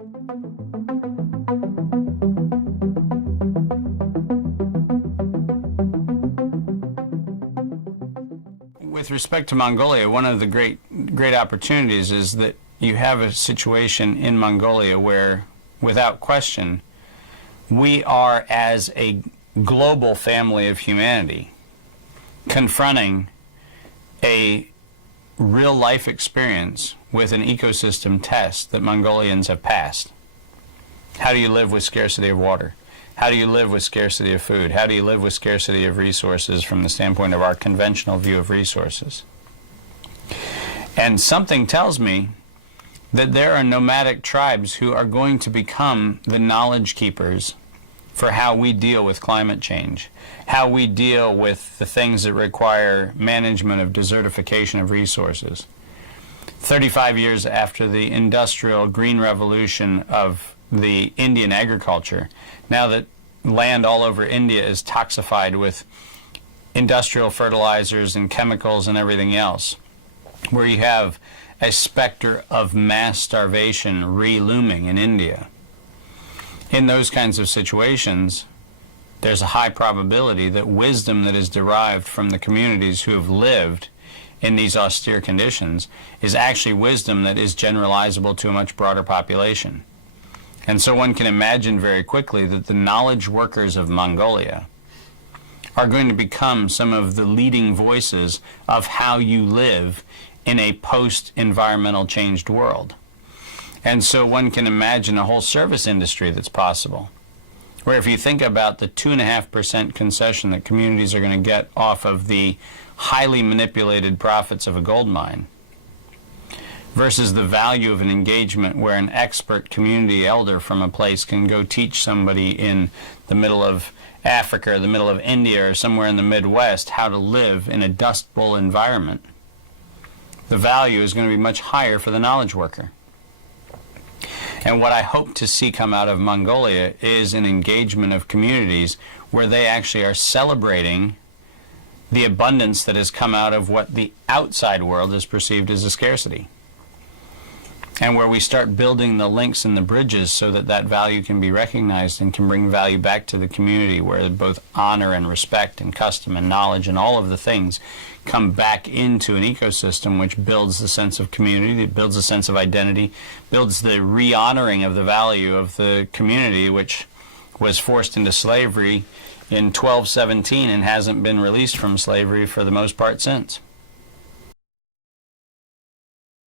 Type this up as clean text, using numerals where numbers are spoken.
With respect to Mongolia, one of the great opportunities is that you have a situation in Mongolia where, without question, we are, as a global family of humanity, confronting a real-life experience with an ecosystem test that Mongolians have passed. How do you live with scarcity of water? How do you live with scarcity of food? How do you live with scarcity of resources from the standpoint of our conventional view of resources? And something tells me that there are nomadic tribes who are going to become the knowledge keepers for how we deal with climate change, how we deal with the things that require management of desertification of resources. 35 years after the industrial green revolution of the Indian agriculture, now that land all over India is toxified with industrial fertilizers and chemicals and everything else, where you have a specter of mass starvation re-looming in India. In those kinds of situations, there's a high probability that wisdom that is derived from the communities who have lived in these austere conditions is actually wisdom that is generalizable to a much broader population. And so one can imagine very quickly that the knowledge workers of Mongolia are going to become some of the leading voices of how you live in a post-environmental changed world. And so one can imagine a whole service industry that's possible, where if you think about the 2.5% concession that communities are going to get off of the highly manipulated profits of a gold mine, versus the value of an engagement where an expert community elder from a place can go teach somebody in the middle of Africa or the middle of India or somewhere in the Midwest how to live in a Dust Bowl environment, the value is going to be much higher for the knowledge worker. And what I hope to see come out of Mongolia is an engagement of communities where they actually are celebrating the abundance that has come out of what the outside world is perceived as a scarcity. And where we start building the links and the bridges so that that value can be recognized and can bring value back to the community, where both honor and respect and custom and knowledge and all of the things come back into an ecosystem which builds the sense of community, that builds a sense of identity, builds the re-honoring of the value of the community which was forced into slavery in 1217 and hasn't been released from slavery for the most part since.